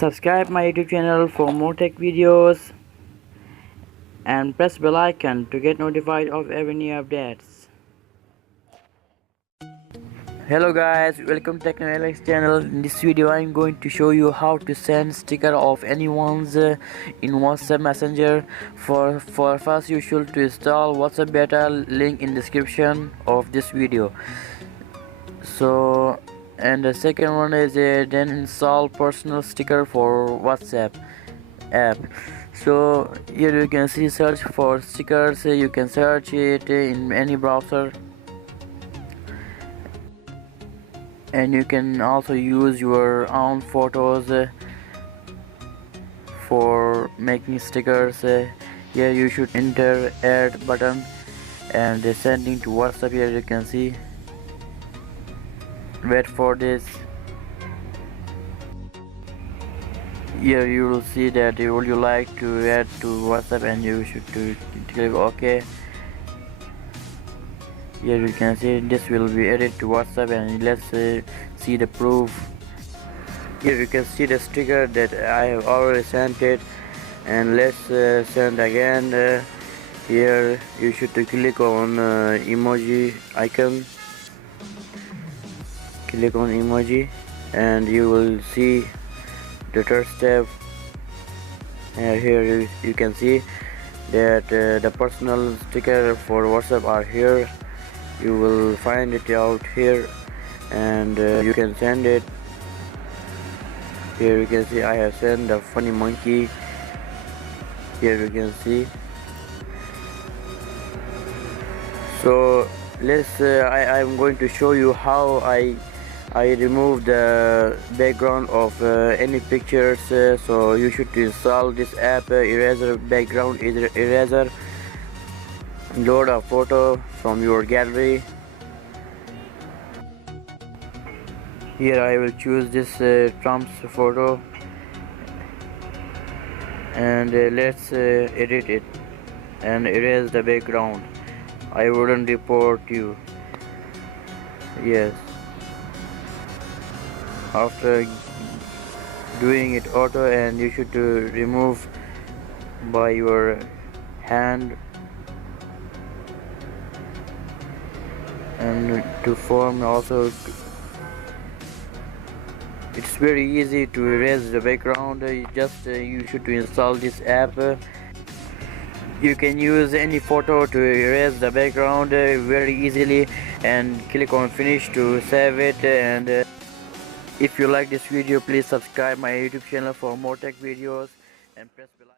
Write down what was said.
Subscribe my YouTube channel for more tech videos and press bell icon to get notified of every new updates. Hello guys, welcome to Techno Alex channel. In this video I'm going to show you how to send sticker of anyone's in WhatsApp Messenger. For first you should to install WhatsApp beta, link in description of this video. And the second one is then install personal sticker for WhatsApp app. So here you can see search for stickers. You can search it in any browser, and you can also use your own photos for making stickers. Here you should enter add button and sending to WhatsApp. Here you can see, wait for this. Here you will see that would you like to add to WhatsApp, and you should click OK. Here you can see this will be added to WhatsApp, and let's see the proof. Here you can see the sticker that I have already sent it, and let's send again. Here you should click on emoji icon, click on emoji, and you will see the third step. Here you can see that the personal sticker for WhatsApp are here. You will find it out here, and you can send it. Here you can see I have sent the funny monkey. Here you can see. So let's I'm going to show you how I remove the background of any pictures. So you should install this app, eraser background eraser. Load a photo from your gallery. Here I will choose this Trump's photo, and let's edit it and erase the background. I wouldn't report you. Yes. After doing it auto, and you should remove by your hand, and to form also. It's very easy to erase the background. You should install this app. You can use any photo to erase the background very easily, and click on finish to save it. And if you like this video, please subscribe my YouTube channel for more tech videos and press bell icon.